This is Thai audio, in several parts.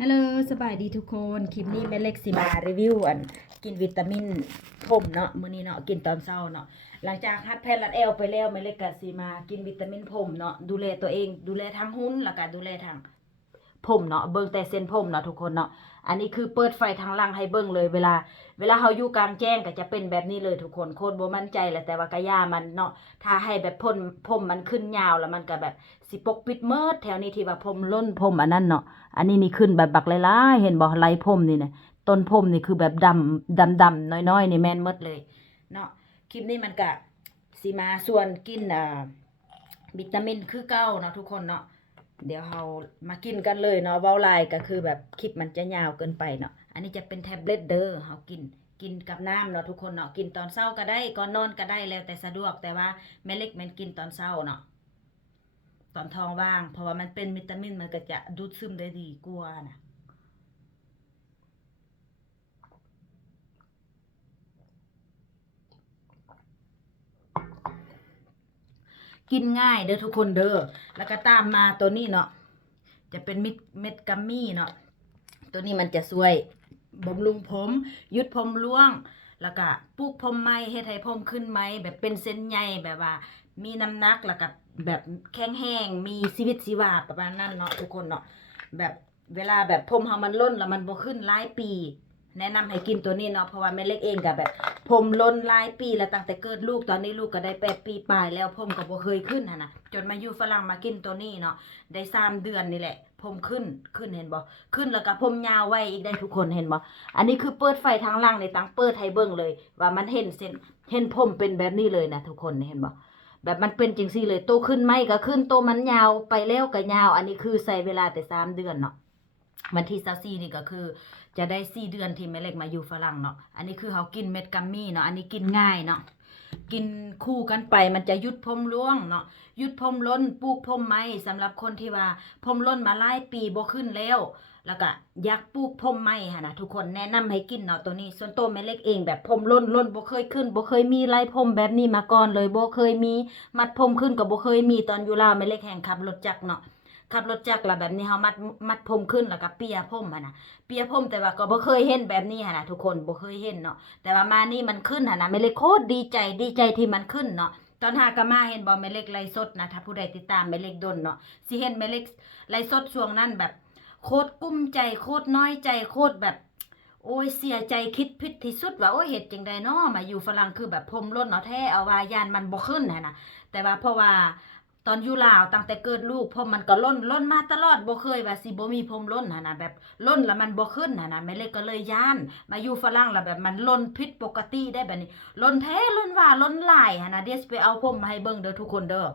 ฮัลโหลสบายดีทุกคน คลิปนี้แม่เล็กสิมารีวิวอันกินวิตามินผมเนาะมื้อนี้เนาะกินตอนเช้าเนาะหลังจากฮัดแพนรัดแอลไปแล้วแม่เล็กก็สิมากินวิตามินผมเนาะดูแลตัวเอง ดูแลทางหุ้นแล้วก็ดูแลทาง ผมเนาะเบิ่งแต่เส้นผมเนาะทุกคนเนาะอันนี้คือเปิดไฟทางล่างให้เบิ่งเลยเวลา เวลาเฮาอยู่กลางแจ้งก็จะเป็นแบบนี้เลยทุกคนโคตรบมั่นใจแหละแต่ว่ากระยามันเนาะถ้าให้แบบพ่นผมมันขึ้นยาวแล้วมันก็แบบสิปกปิดเมิดแถวนี้ที่ว่าผมล้นผมอันนั้นเนาะอันนี้นี่ขึ้นแบบบักหลายๆเห็นบ่ไหลผมนี่นะต้นผมนี่คือแบบดำดำดำน้อยๆนี่แม่นหมดเลยเนาะคลิปนี้มันก็สิมาส่วนกินอ่าวิตามินคือเก้าเนาะทุกคนเนาะ เดี๋ยวเรามากินกันเลยเนาะเว้าลายก็คือแบบคลิปมันจะยาวเกินไปเนาะ อันนี้จะเป็นแท็บเล็ตเด้อเรากินกินกับน้ำเนาะทุกคนเนาะกินตอนเช้าก็ได้ก่อนนอนก็ได้แล้วแต่สะดวกแต่ว่าแม่เล็กมันกินตอนเช้าเนาะตอนท้องว่าง เพราะว่ามันเป็นวิตามินมันก็จะดูดซึมได้ดีกว่านะ กินง่ายเด้อทุกคนเด้อแล้วก็ตามมาตัวนี้เนาะจะเป็นเม็ดเม็ดกัมมี่เนาะตัวนี้มันจะช่วยบำรุงผม ยุดผมร่วง แล้วก็ปลูกผมไหมเฮ็ดให้ผมขึ้นไหมแบบเป็นเส้นใหญ่แบบว่า มีน้ำหนักแล้วก็แบบแข็งแห้งมีชีวิตชีวาประมาณนั้นเนาะทุกคนเนาะแบบเวลาแบบผมเฮามันล้นแล้วมันบ่ขึ้นหลายปี แนะนำให้กินตัวนี้เนาะเพราะว่าแม่เล็กเองก็แบบ ผมล้นหลายปีแล้วตั้งแต่เกิดลูกตอนนี้ลูกก็ได้แปดปีปลายแล้วผมก็บ่เคยขึ้นหั่นะจนมาอยู่ฝรั่งมากินตัวนี้เนาะได้สามเดือนนี่แหละ ผมขึ้นขึ้นเห็นบ่ขึ้นแล้วก็ผมยาวไว้อีกได้ทุกคนเห็นบ่อันนี้คือเปิดไฟทางล่างในตังเปิดให้เบิ่งเลย ว่ามันเห็นเส้นเห็นผมเป็นแบบนี้เลยนะทุกคนเห็นบ่แบบมันเป็นจริงซี่เลยโตขึ้นไหมก็ขึ้นโตมันยาวไปแล้วก็ยาว อันนี้คือใส่เวลาแต่สามเดือนเนาะ วันที่ซาซี่นี่ก็คือ จะได้สี่เดือนที่แม่เล็กมาอยู่ฝรั่งเนาะ อันนี้คือเขากินเม็ดกัมมี่เนาะ อันนี้กินง่ายเนาะ กินคู่กันไปมันจะยุดพรมร่วงเนาะ ยุดพรมล้นปลูกพรมไหมสำหรับคนที่ว่าพรมล้นมาหลายปีบ่ขึ้นแล้ว แล้วก็อยากปลูกพรมไมค่ะนะทุกคนแนะนำให้กินเนาะตัวนี้ ส่วนตัวแม่เล็กเองแบบพรมล้นล้นบ่เคยขึ้นบ่เคยมีลายพรมแบบนี้มาก่อนเลยบ่เคยมี มัดพรมขึ้นก็บ่เคยมีตอนอยู่ลาวแม่เล็กแห่งขับรถจักรเนาะ ขับรถจักรแล้วแบบนี้เฮามัดมัดพรมขึ้นแล้วก็เปียพมหั่นน่ะเปียพมแต่ว่าก็บ่เคยเห็นแบบนี้หั่นน่ะทุกคนบ่เคยเห็นเนาะแต่ว่ามานี่มันขึ้นหั่นน่ะแม่เล็กโคตรดีใจดีใจที่มันขึ้นเนาะตอนหากมาเห็นบ่แม่เล็กไลสดนะถ้าผู้ใดติดตามแม่เล็กดนเนาะสิเห็นแม่เล็กไลสดช่วงนั้นแบบ โคตรกุ้มใจโคตรน้อยใจโคตรแบบ โอ้ยเสียใจคิดพิษที่สุดว่าโอ้ยเหตุจังใดเนาะมาอยู่ฝรั่งคือแบบพรมล้นเนาะแท้เอาวายานมันบ่ขึ้นหั่นะแต่ว่าเพราะว่า ตอนอยู่ลาวตั้งแต่เกิดลูกพมมันก็ล้นล้นมาตลอดบ่เคยว่าสิบ่มีพรมล้นหั่นะแบบล้นแล้วมันบ่ขึ้นหั่นะแม่เล็กก็เลยย่าน มาอยู่ฝรั่งแล้วแบบมันล้นผิดปกติได้แบบนี้ล้นแท้ล้นว่าล้นหลายนะเดี๋ยวไปเอาพรมมาให้เบิ่งเด้อทุกคนเด้อ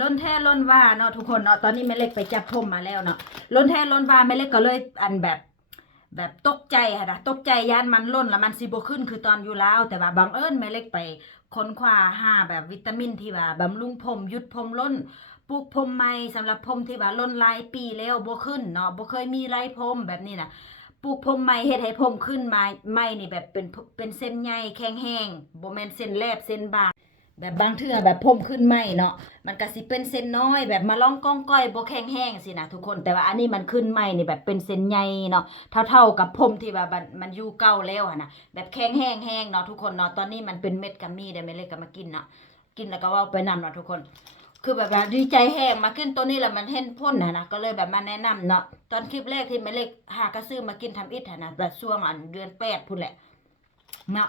ล้นแท้ล้นว่าเนาะทุกคนเนาะตอนนี้แม่เล็กไปจับพรมมาแล้วเนาะล้นแท้ล้นว่าแม่เล็กก็เลยอันแบบ แบบตกใจค่ะนะตกใจย่านมันล้นแล้วมันสิบขึ้นคือตอนอยู่ลาวแต่ว่าบังเอิญแม่เล็กไปค้นคว้าหาแบบวิตามินที่ว่าบำรุงผมหยุดผมล้นปลูกผมใหม่สำหรับผมที่ว่าล้นหลายปีแล้วบ่ขึ้นเนาะบ่เคยมีไรผมแบบนี้น่ะปลูกผมใหม่เฮ็ดให้ผมขึ้นมาใหม่นี่แบบเป็นเป็นเส้นใหญ่แข็งแห้งบ่แม่นเส้นแลบเส้นบาง แบบบางเทื่อแบบผมขึ้นไหมเนาะมันก็สิเป็นเส้นน้อย แบบมาล่องก้องก้อยบ่แข็งแห้งสินะทุกคนแต่ว่าอันนี้มันขึ้นไหมนี่แบบเป็นเส้นใหญ่เนาะเท่าๆกับผมที่ว่ามันอยู่เก่าแล้วอะนะแบบแข็งแห้งแห้งเนาะทุกคนเนาะตอนนี้มันเป็นเม็ดกัมมี่ได้ไม่เล็กก็มากินเนาะกินแล้วก็ว่าไปนำเนาะทุกคน คือแบบว่าดีใจแห้งมากินตัวนี้แหละมันเห็นพ่นนะนะก็เลยแบบมาแนะนำเนาะตอนคลิปแรกที่ไม่เล็กหากระซื้อมากินทำอิฐนะแบบช่วงอันเดือนแปดพุ่นแหละเนาะ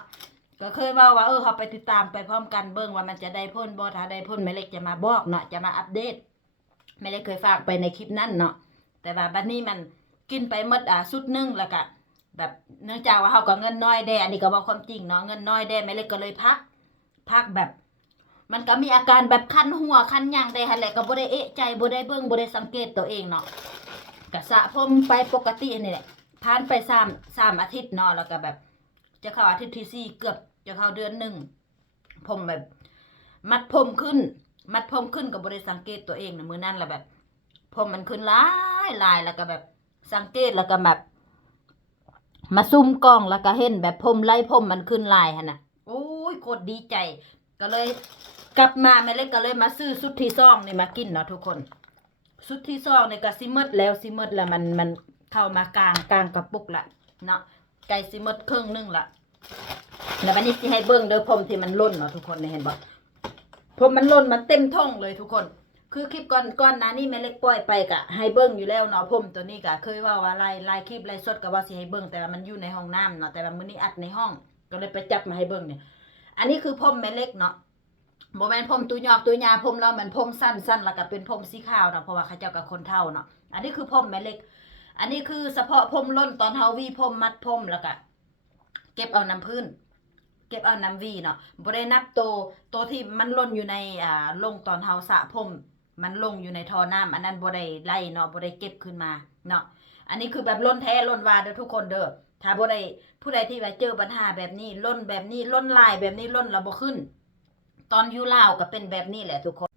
ก็เคยว่าว่าเออเขาไปติดตามไปพร้อมกันเบิ่งว่ามันจะได้พ่นบ่ถ้าได้พ่นแม่เล็กจะมาบอกเนาะจะมาอัปเดตแม่เล็กเคยฝากไปในคลิปนั้นเนาะแต่ว่าบัดนี้มันกินไปหมดอะสุดหนึงแล้วก็แบบเนื่องจากว่าเขาก็เงินน้อยแด้อันนี้ก็บอกความจริงเนาะเงินน้อยแด้แม่เล็กก็เลยพัก พักแบบ มันก็มีอาการแบบคันหัวคันยังได้หั่นแหละก็บ่ได้เอะใจบ่ได้เบิ่งบ่ได้สังเกตตัวเองเนาะก็สะผมไปปกตินี่แหละผ่านไปสามสามอาทิตย์เนาะแล้วก็แบบ จะเข้าอาทิตย์ที่สี่เกือบ จะเข้าเดือนหนึ่งผมแบบ มัดผมขึ้น มัดผมขึ้นกับบริสังเกตตัวเองนะมือนั่นแหละแบบ ผมมันขึ้นลายลายแล้วก็แบบ สังเกตแล้วก็แบบมาซุ่มกล้องแล้วก็เห็นแบบผมไล่ผมมันขึ้นลายฮะนะโอ้ยโคตรดีใจ ก็เลยกลับมาแม่เล็กก็เลยมาซื้อสุดที่ซองนี่มากินเนาะทุกคน สุดที่ซองนี่ก็ซิมดแล้วซิมดแล้วมันมันเข้ามากลางกลางกระปุกละเนาะไก่สิมดครึ่งนึงละ แล้ววันนี้สิให้เบิ่งเด้อผมที่มันล่นเนาะทุกคนเห็นบ่ผมมันล่นมันเต็มท้องเลยทุกคน คือคลิปก่อนก่อนนะนี่แม่เล็กปล่อยไปกะให้เบิ่งอยู่แล้วเนาะผมตัวนี้กะเคยว่าว่าไล่ไล่คลิปไล่สดก็ว่าสิให้เบิ่งแต่ว่ามันอยู่ในห้องน้ำเนาะแต่ว่ามื้อนี้อัดในห้อง ก็เลยไปจับมาให้เบิ่งเนี่ย อันนี้คือผมแม่เล็กเนาะบ่แม่นผมตัวยอกตัวยาผมเรามันผมสั้นสั้นแล้วก็เป็นผมสีขาวเนาะเพราะว่าเขาเจ้ากับคนเฒ่าเนาะอันนี้คือผมแม่เล็ก อันนี้คือเฉพาะผมล่นตอนเฮาวีผมมัดผมแล้วก็เก็บเอาน้ำพื้น เก็บเอาน้ำวีเนาะบ่ได้นับโตโตที่มันล่นอยู่ในอ่าลงตอนเฮาสระผมมันลงอยู่ในท่อน้ำอันนั้นบ่ได้ไล่เนาะบ่ได้เก็บขึ้นมาเนาะอันนี้คือแบบล้นแท้ล้นวาเด้อทุกคนเด้อถ้าบ่ได้ผู้ใดที่ว่าเจอปัญหาแบบนี้ล้นแบบนี้ล้นลายแบบนี้ล้นแล้วบ่ขึ้น ตอนอยู่ลาวก็เป็นแบบนี้แหละทุกคน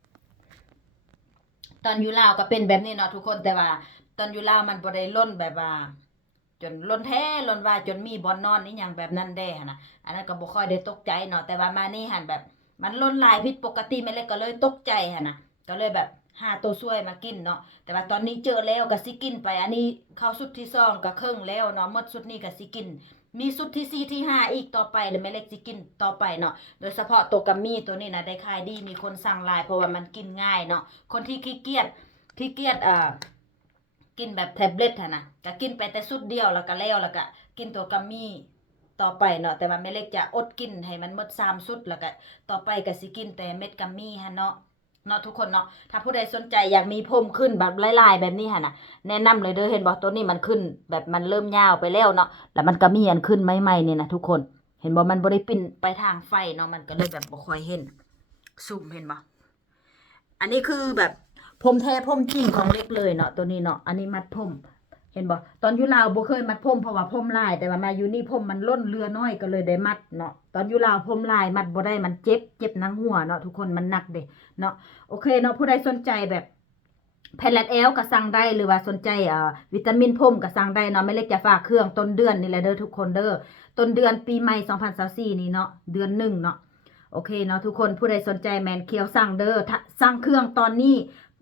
ตอนอยู่ลาวก็เป็นแบบนี้เนาะทุกคนแต่ว่า ตอนอยู่ลาวมันบ่ได้ล้นแบบว่า จนล้นแท้ล้นว่าจนมีบอนนอนนี่หยังแบบนั้นแด้นะอันนั้นก็บ่ค่อยได้ตกใจเนาะแต่ว่ามานี่หันแบบ มันล้นลายผิดปกติแม่เล็กก็เลยตกใจหันนะก็เลยแบบหาตัวช่วยมากินเนาะแต่ว่าตอนนี้เจอแล้วก็สิกินไป อันนี้เข้าสุดที่สองก็ครึ่งแล้วเนาะหมดสุดนี้ก็สิกิน มีสุดที่สี่ที่ห้าอีกต่อไปเลยแม่เล็กสิกินต่อไปเนาะโดยเฉพาะตัวกัมมี่ตัวนี้นะได้ขายดีมีคนสั่งลายเพราะว่ามันกินง่ายเนาะคนที่ขี้เกียจขี้เกียจอ่า กินแบบแท็บเล็ตอะนะก็กินไปแต่สุดเดียวแล้วก็แล้วแล้วก็กินตัวกัมมี่ต่อไปเนาะแต่ว่าแม่เล็กจะอดกินให้มันหมดสามสุดแล้วก็ต่อไปก็สิกินแต่เม็ดกัมมี่ฮะเนาะเนาะทุกคนเนาะถ้าผู้ใดสนใจอยากมีผมขึ้นแบบลายๆแบบนี้ฮะนะแนะนำเลยเด้อเห็นบอกตัวนี้มันขึ้นแบบมันเริ่มยาวไปแล้วเนาะแล้วมันก็มีอันขึ้นใหม่ๆเนี่ยนะทุกคน เห็นบ่มันบ่ได้ปิ้นไปทางไฟเนาะมันก็เลยแบบบ่ค่อยเห็นซูมเห็นบ่อันนี้คือแบบ ผมแท้ผมจริงของเล็กเลยเนาะตัวนี้เนาะอันนี้มัดผมเห็นบ่ตอนอยู่ลาวบ่เคยมัดผมเพราะว่าผมลาย แต่ว่ามาอยู่นี่ผมมันล้นเรือน้อยก็เลยได้มัดเนาะตอนอยู่ลาวผมลายมัดบ่ได้มันเจ็บเจ็บนังหัวเนาะทุกคนมันหนักเด้เนาะโอเคเนาะผู้ใดสนใจแบบแพลตเอลก็สั่งได้หรือว่าสนใจอ่าวิตามินผมก็สั่งได้เนาะไม่เล็กจะฝากเครื่องต้นเดือนนี่แหละเด้อทุกคนเด้อต้นเดือนปีใหม่2024นี่เนาะเดือนหนึ่งเนาะโอเคเนาะทุกคนผู้ใดสนใจแมนเคียวสั่งเด้อสั่งเครื่องตอนนี้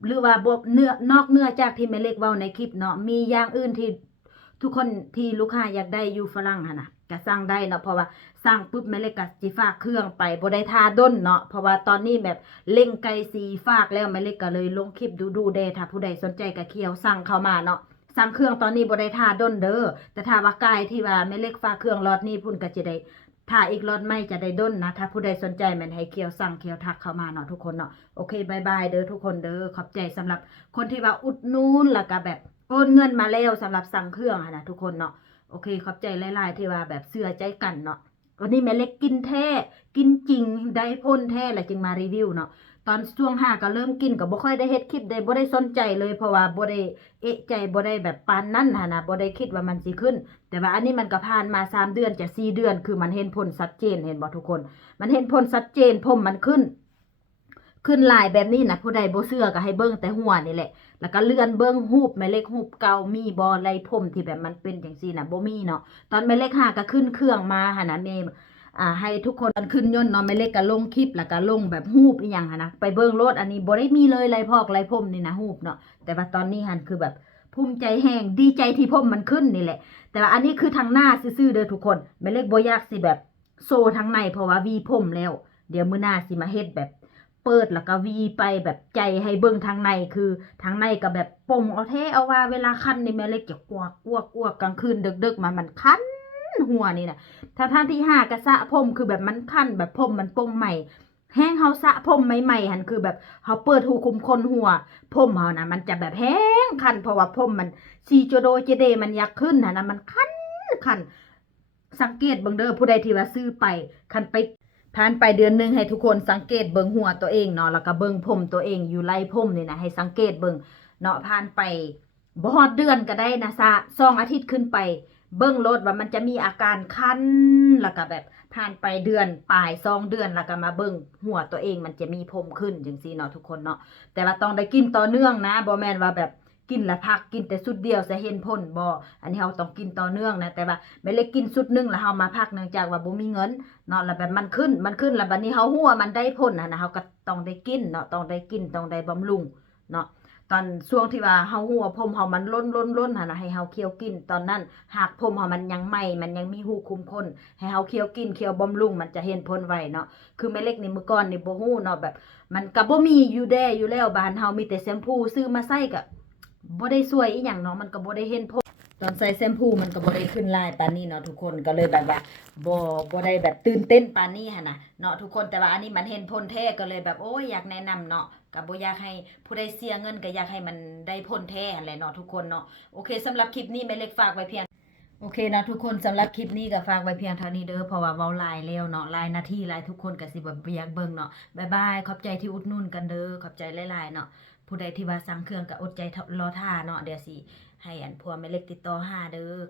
หรือว่าบเนื้อนอกเนื้อจากที่แม่เล็กเว้าในคลิปเนาะมีอย่างอื่นที่ทุกคนที่ลูกค้าอยากได้อยู่ฝรั่งหั่นน่ะก็สั่งได้เนาะเพราะว่าสั่งปุ๊บแม่เล็กก็สิฝากเครื่องไปบ่ได้ทาด้นเนาะเพราะว่าตอนนี้แบบเล่งไก่สีฝากแล้วแม่เล็กก็เลยลงคลิปดูดูๆเด้ถ้าผู้ใดสนใจก็เคียวสั่งเข้ามาเนาะสั่งเครื่องตอนนี้บ่ได้ทาด้นเด้อแต่ถ้าว่ากายที่ว่าแม่เล็กฝากเครื่องล็อตนี้พุ่นก็จะได้ ถ้าอีกรถไม่จะได้ด้นนะ ถ้าผู้ใดสนใจแมันให้เคียวสั่งเคียวทักเข้ามาเนาะทุกคนเนาะโอเคบายบายเด้อทุกคนเด้อขอบใจสำหรับคนที่ว่าอุดนูนแล้วก็แบบโอนเงินมาแล้วสำหรับสั่งเครื่องนะทุกคนเนาะโอเคขอบใจหลายๆที่ว่าแบบเสื้อใจกันเนาะ วันนี้แม่เล็กกินแท้ กินจริงได้พ่นแท้แหละจึงมารีวิวเนาะตอนช่วงห้าก็เริ่มกินก็บ่ค่อยได้เฮ็ดคลิปได้บ่ได้สนใจเลยเพราะว่าบ่ได้เอะใจบ่ได้แบบปานนั้นหั่นนะบ่ได้คิดว่ามันสิขึ้น แต่ว่าอันนี้มันก็ผ่านมาสามเดือนจะสี่เดือน คือมันเห็นผลชัดเจนเห็นบ่ทุกคน มันเห็นผลชัดเจนผมมันขึ้น ขึ้นลายแบบนี้นะผู้ใดโบเชื่อก็ให้เบิ่งแต่หัวนี่แหละ แล้วก็เลื่อนเบิ่งรูปแม่เล็กรูปเกามีบ่ไรผมที่แบบมันเป็นจังซี่น่ะบ่มีเนาะตอนแม่เล็กห้าก็ขึ้นเครื่องมาหั่นะแม่อ่าให้ทุกคนตอนขึ้นยนต์เนาะแม่เล็กก็ลงคลิปแล้วก็ลงแบบรูปอีหยังหั่นะไปเบิ่งโลดอันนี้บ่ได้มีเลยไรพอกไรผมนี่นะรูปเนาะแต่ว่าตอนนี้หันคือแบบภูมิใจแฮงดีใจที่ผมมันขึ้นนี่แหละ แต่ว่าอันนี้คือทางหน้าซื่อๆเด้อทุกคนแม่เล็กบ่ยากสิแบบโซทางในเพราะว่าวีผมแล้ว เดี๋ยวมือหน้าสิมาเฮ็ดแบบ เปิดแล้วก็วีไปแบบใจให้เบิ่งทางในคือทางในก็แบบปมเอาแท้เอาว่าเวลาคันนี่แม่เล็กจะกวกกวกกวกกลางคืนดึกๆมามันคันหัวนี่นะถ้าท่านที่ห้ากระสะผมคือแบบมันคันแบบผมมันปงใหม่แห้งเฮาสะผมใหม่ๆหันคือแบบเฮาเปิดหูคุมคนหัวผมเฮานะมันจะแบบแห้งคันเพราะว่าผมมันซีโจโดเจเดมันอยากขึ้นนะนะมันคันคันสังเกตบิ่งเด้อผู้ใดที่ว่าซื้อไปคันไป ผ่านไปเดือนหนึ่งให้ทุกคนสังเกตเบิงหัวตัวเองเนาะแล้วก็เบิ่งผมตัวเองอยู่ไล่ผมนี่ยนะให้สังเกตเบิงเนาะผ่านไปบอดเดือนก็ได้นะซะสองอาทิตย์ขึ้นไป เบิ่งลดว่ามันจะมีอาการคันแล้วก็แบบผ่านไปเดือนปลายสองเดือนแล้วก็มาเบิ่งหัวตัวเองมันจะมีผมขึ้นจังซี่เนาะทุกคนเนาะแต่ว่าต้องได้กินต่อเนื่องนะบ่แม่นว่าแบบ กินละพักกินแต่สุดเดียวจะเห็นผลบ่อันนี้เราต้องกินต่อเนื่องนะแต่ว่าไม่เลยกินสุดหนึงแล้วเฮามาพักเนื่องจากว่าบ่มีเงินเนาะแล้วแบบมันขึ้นมันขึ้นแล้วบัดนี้เฮาหัวมันได้ผลนะนะเฮาก็ต้องได้กินเนาะต้องได้กินต้องได้บำรุงเนาะตอนช่วงที่ว่าเฮาหัวผมเฮามันล้นล้นล้นหั่นะให้เฮาเคี้ยวกินตอนนั้น หากผมเฮามันยังใหม่มันยังมีหูคุมข้นให้เฮาเคี้ยวกินเคี้ยวบำรุงมันจะเห็นผลไวเนาะคือแม่เล็กนี่เมื่อก่อนนี่บ่ฮู้เนาะแบบ มันก็บ่มีอยู่แดอยู่แล้วบ้านเฮามีแต่แชมพูซื้อมาใส่ก็บ่ ได้สวยอีหยังเนาะมันก็บ่ได้เห็นผลตอนใส่แชมพูมันก็บ่ได้ขึ้นลายปานนี้เนาะทุกคนก็เลยแบบว่าบ่บ่ได้แบบตื่นเต้นปานนี้หั่นน่ะเนาะทุกคนแต่ว่าอันนี้มันเห็นผลแท้ก็เลยแบบโอ้ยอยากแนะนำเนาะก็บ่อยากให้ผู้ใดเสียเงินก็อยากให้มันได้ผลแท้หั่นแหละเนาะทุกคนเนาะโอเคสำหรับคลิปนี้แม่เล็กฝากไว้เพียงโอเคนะทุกคนสำหรับคลิปนี้ก็ฝากไว้เพียงเท่านี้เด้อเพราะว่าเว้าลายแล้วเนาะลายนาทีลายทุกคนก็สิบ่อยากเบิ่งเนาะบ๊ายบายขอบใจที่อุดหนุนกันเด้อขอบใจหลายๆเนาะ ผู้ใดที่ว่าสั่งเครื่องก็อดใจรอท่าเนาะเดี๋ยวสิให้อันพัวแม่เล็กติดต่อหาเด้อ